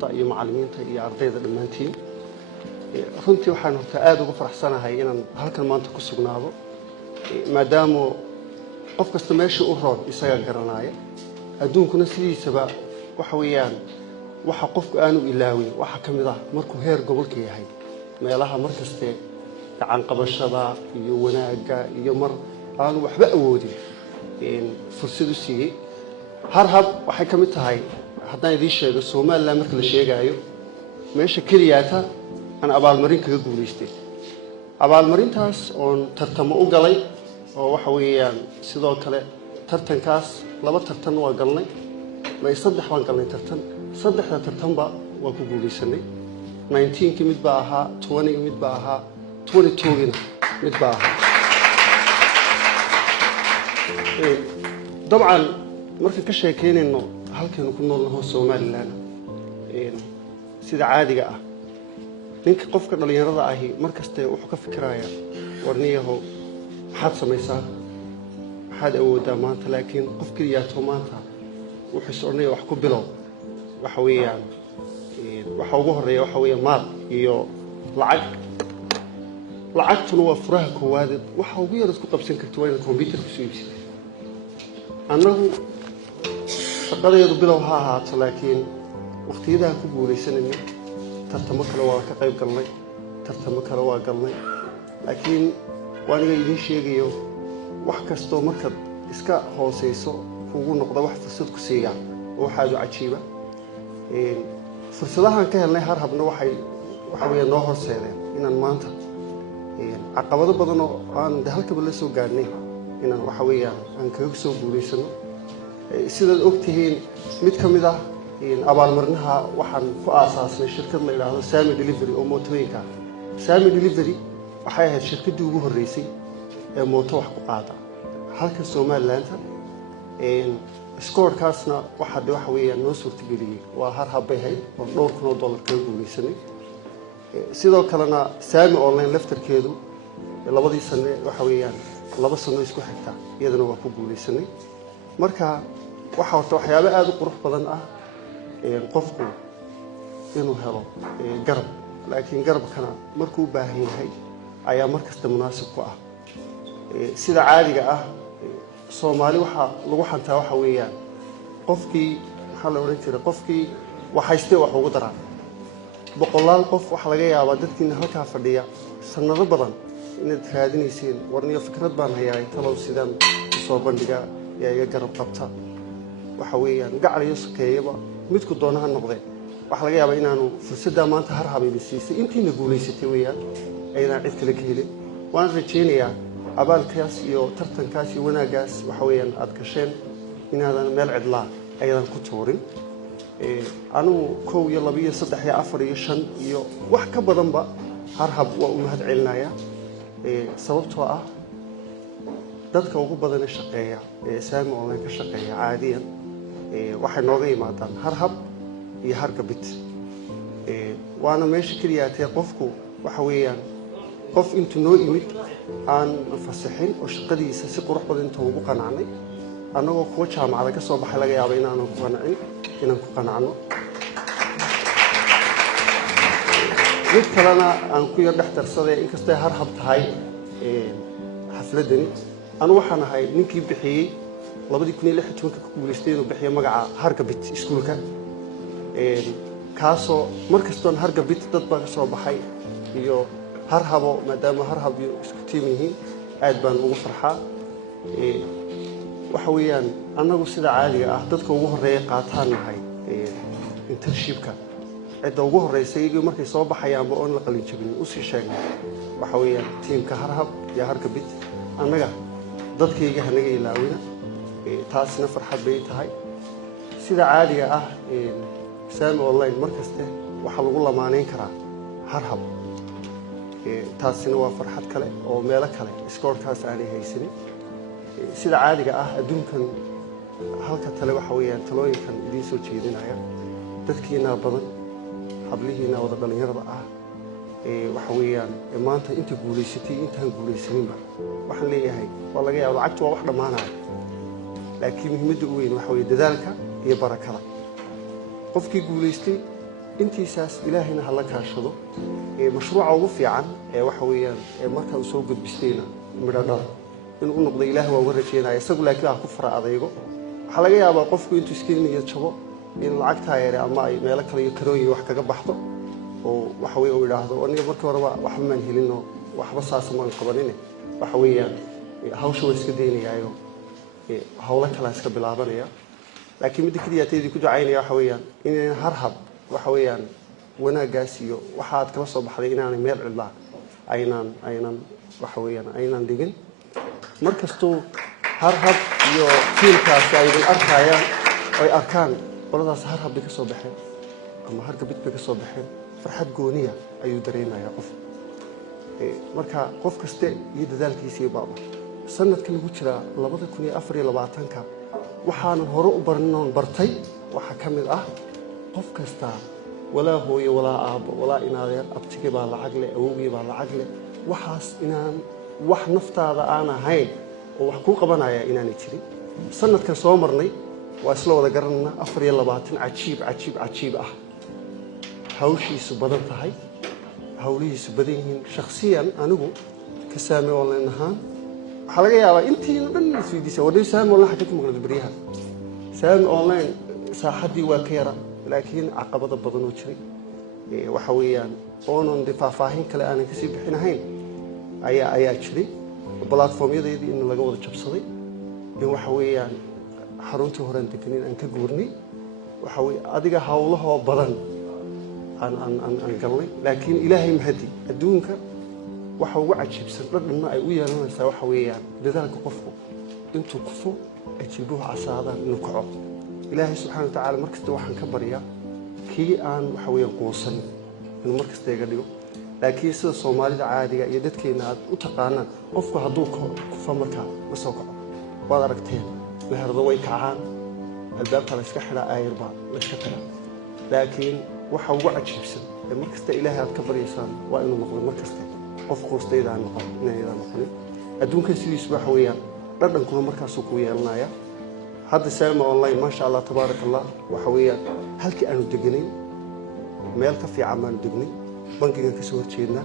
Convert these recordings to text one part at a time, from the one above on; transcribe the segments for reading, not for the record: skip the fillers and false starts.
horta iyo macallimiinta iyo ardayda dhammaantiin runtii waxaan horta aad ugu faraxsanahay inaan halkan maanta ku sugnaado maadaama qof kasta meeshii u roon isaga garanaya adduunkuna sidiisaba waxa weeyaan waxa qofku aanu ilaawin waxa kamid ah markuu heer gobolka yahay meelaha markaste gacan qabashada iyo wanaaga iyo mar aan waxba awoodin fursad u siiyay harhab waxay kamid tahay haddaan idin sheego Soomaaliland marka la sheegayo meesha kaliyaata aan abaalmarin kaga guuleystay abaalmarintaas oo tartamo u galay oo waxa weeyaan sidoo kale tartankaas laba tartan waa galnay ma saddex waan galnay saddexda tartanba waa ku guuleysanay 19 ki mid baa ahaa 20 mid baa ahaa 22 mid baa ahaa dabcan marka ka sheekeynayno halkan ku noolnahay Soomaaliland sida caadiga ah ninka qofka dhalinyarada ahi markasta wuxuu ka fikiraya warniyaho maxaad samaysaa maxaad awoodaa maanta laakiin qof kaliya maanta wuxuu soconaya wax ku bilow waxa weeyaan waxa ugu horeeya waxa weeyaan maal iyo lacagtuna waa furaha koowaad waxa ugu yar isku qabsan karto waa inaad computer ku soo iibsato annagu shaqadeedu bilow ha ahaato laakiin waqtiyada ku guuleysanayna tartamo kale waa ka qayb galnay tartamo kale waa galnay laakiin waaniga idin sheegayo wax kasto marka iska hooseyso kugu noqdo wax fursad ku siiya oo xaadu cajiiba fursadahan ka helnay harhabna waxa weeye noo horseedeen inaan maanta caqabado badan oo aan halkaba la soo gaarnay inaan waxa weeyaan aan kaga soo guuleysano sidaad ogtihiin mid kamid ah abaalmarinaha waxaan ku aasaasnay shirkad la yiraahdo Sami Delivery oo mootooyinka Sami Delivery waxay ahayd shirkadii ugu horeysay ee mooto wax ku qaada halka Soomaaliland scorecasna waxa weeyaan noo suurtageliyay waa harhab bay ahayd oo $2,000 ka guuleysanay sidoo kalena Sami online laftarkeedu labadii sano waxa weeyaan 2 sano isku xigta iyadana waa ku guuleysanay marka waxa horta waxyaabo aad u qurux badan ah qofku inuu helo garab laakiin garabkana markuu u baahan yahay ayaa markasta munaasib ku ah sida caadiga ah Soomaali waxa lagu xantaa waxa weeyaan qofkii waxa la oran jiray qofkii waxaystay wax ugu daran boqolaal qof waxa laga yaabaa dadkii halka fadhiya sanado badan inaad raadinayseen warniyo fikrad baan hayaa talow sidaan soo bandhiga iyaga garab qabta waxa weeyaan gacal iyo sakeeyaba midku doonaha noqday waxa laga yaabaa inaanu fursadda maanta harhabayna siisay intiina guuleysatay weeyaan ayna cid kale ka helin waan rajeynayaa abaalkaas iyo tartankaas iyo wanaagaas waxa weeyaan aad gasheen inaadan meel cidla aydan ku toorin anu 1 iyo 2 iyo 3 iyo 4 iyo 5 iyo wax ka badanba harhab waa u mahad celinaya sababtoo ah dadka ugu badan ee shaqeeya Sami online ka shaqeeya caadiyan waxay nooga yimaadaan harhab iyo hargabit waana meesha kaliya qofku waxa weeyaan qof intuu noo imid aan fasaxin oo shaqadiisa si qurux badan inta ugu qanacnay anagoo kuwa jaamacada ka soo baxay laga yaabo inaan ku qancin inaan ku qanacno mid kalena aan ku yar dhaxtarsaday inkastoo harhab tahay xafladani anu waxaan ahay ninkii bixiyay 2016 ka guuleystay inuu bixiyo magaca hargabit iskuulka kaasoo markastoo hargabit dad baa ka soo baxay iyo harhabo maadaama harhab iyo isku tiim yihiin aad baan ugu farxaa waxa weeyaan anagu sida caadiga ah dadka ugu horeeya qaataan nahay internshipka cidda ugu horeysay iyagu markay soo baxayaan oo la qalin jabin u sii sheegnay waxa weeyaan tiimka harhab iyo hargabit anaga dadkayga hanaga ilaawina taasina farxad bay tahay sida caadiga ah Sami online markaste waxa lagu lamaaneyn karaa harhab taasina waa farxad kale oo meel kale scorecast aan haysan sida caadiga ah adduunkan halka tale waxa weeyaan talooyinkan idin soo jeedinaya dadkiina badan hablihiina wada dhalinyarada ah waxa weeyaan maanta inta guuleysatay intaan guuleysaninba waxaan leeyahay waa laga yaabaa lacagtu waa wax dhamaanaya laakiin muhiimadda ugu weyn waxa weeye dadaalka iyo barakada qofkii guuleystay intiisaas ilaahayna hala kaashado mashruuca ugu fiican waxa weeyaan marka uu soo gudbistayna midhadha inuu u noqdo ilaahay waa uga rajeynaya isagu laakiin ah ku fara adaygo waxa laga yaabaa qofku intuu iskeenayo jabo in lacagta yare ama ay meel kale iyo karooyin wax kaga baxdo oo waxa weey uu yiraahdo aniga markii hore waxba maan helino waxba saasa ma qabanine waxa weeyaan hawsha way iska deynayaayo hawlo kale iska bilaabanaya laakiin mid kaliya teedii ku ducaynaya waxa weeyaan in harhab waxa weeyaan wanaagaas iyo waxa aad kala soo baxday inaanay meel cidla aynan waxa weeyaan aynan dhigin markastoo harhab iyo tiilkaas ay arkayaan ay arkaan qoladaas harhab ka soo baxeen ama hargabid ka soo baxeen farxad gooniya ayuu dareemayaa qof marka qof kaste iyo dadaalkiisa iyo baaba sanadkan lagu jira 2024 waxaan hore u bartay waxa kamid ah qof kasta walaa hooyo walaa aabo walaa inaadeer abtiga baa lacag leh awowgii baa lacag leh waxaas inaan wax naftaada aan ahayn oo wax ku qabanaya inaanay jirin sanadkan soo marnay waa isla wada garanayna 24 cajiib ah hawshiisu badan tahay hawlihiisu badan yihiin shakhsiyan anigu ka saamay online ahaan waxa laga yaabaa intii dhan isweydiisay wadada saamay online xagga maqlad bariyaha saamay online saaxadii waa ka yara laakiin caqabado badan oo jiray waxa weeyaan oonan difaafahin kale aan ka sii bixinahayn ayaa jiray platformyadeedii in laga wada jabsaday in waxa weeyaan xaruntii hore deganin aan ka guurnay waxa weey adiga hawlaha badan aan galnay laakiin ilaahay mahadi adduunka waxa ugu cajiibsan dhadhanna ay u yeelanaysaa waxa weeyaan dadaalka qofku intuu kufo ajiibuhu casaadaan inuu kaco ilaahay subxaanahu wa ta'aala markasta waxaan ka baryaa kii aan waxa weeyaan quusan inuu markasta iga dhigo laakiin sida Soomaalida caadiga iyo dadkeena aad u taqaanaan qofku hadduu kufo markaa ma soo kaco waad aragteen leherdo way kacaan albaabka la iska xidhaa ayirba la iska tagaa laakiin waxa ugu cajiibsan markasta ilaahay aad ka baryaysaan waa inuu noqdo markasta qof qoostayda aan noqon inaydan noqon adduunka sidiisu waxa weeyaan dhadhankuna markaas uu ku yeelanaya hadda saama online ma sha Allah tabarakallah waxa weeyaan halkii aanu deganay meel ka fiican baan degnay bankiga ka soo horjeedna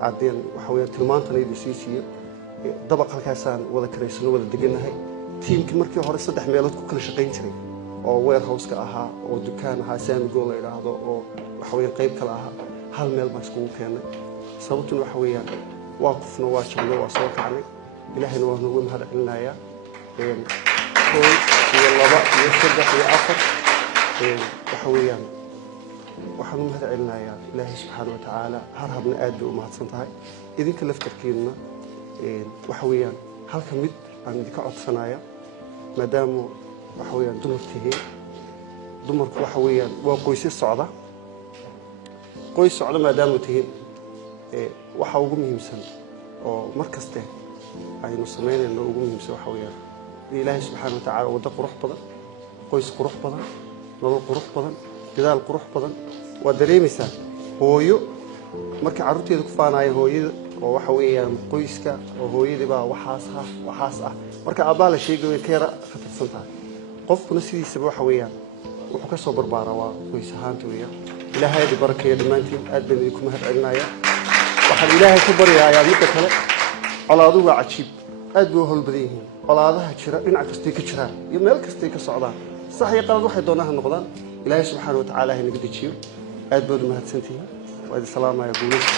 caadeen waxa weeyaan tilmaantana idin siisiyo dabaq halkaasaan wada kareysano wada deganahay tiimkii markii hore 3 meelood ku kala shaqayn jiray oo warehouse-ka ahaa oo dukaan ahaa saami gool la yiraahdo oo waxa weeyaan qayb kale ahaa hal meel baa isku keenay sababtuna waxa weeyaan waa kufno waa jabno waa soo kacnay ilaahayna waa nagu mahad celinayaa iyo laba iyo saddex iyo afar waxa weeyaan waxaan u mahad celinayaa ilaahay subxaanahu wa ta'aala harhabna aad bay u mahadsan tahay idinka laftarkiina waxa weeyaan halka mid aan idinka codsanaya maadaama waxa weeyaan dumarku waxa weeyaan waa qoysas socda qoys socda maadaama tihiin waxa ugu muhiimsan oo markaste aynu sameynayno ugu muhiimsan waxa weeyaan ilaahay subxaanahu wa ta'aala wada qurux badan qoys qurux badan nolol qurux badan dadaal qurux badan waa dareemaysaa hooyo marka carruurteedu ku faanayo hooyada oo waxa weeyaan qoyska oo hooyadii baa waxaas ah marka aabbaha la sheegayo ka yara khatarsan tahay qofkuna sidiisaba waxa weeyaan wuxuu ka soo barbaaraa waa qoys ahaanta weeyaan ilaahay di barakeeyo dhammaantiin aad baan idinku mahad celinayaa waxaan ilaahay ka baryayaa midda kale colaaduhu waa cajiib aad bay u howl badan yihiin colaadaha jira dhinac kastay ka jiraan iyo meel kastay ka socdaan sax iyo qalad waxay doonaan noqdaan ilaahay subxaanahu wa ta'aala ha naga dejiyo aad baad u mahadsantihiin waa idin salaamaya guulaysta